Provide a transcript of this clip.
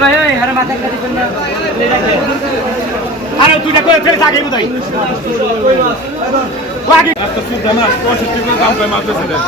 ভাই ওই আরে মাথা কাটি আরে তুই করে ফেলে আগে বুঝাই লাগে দাম করে দেয়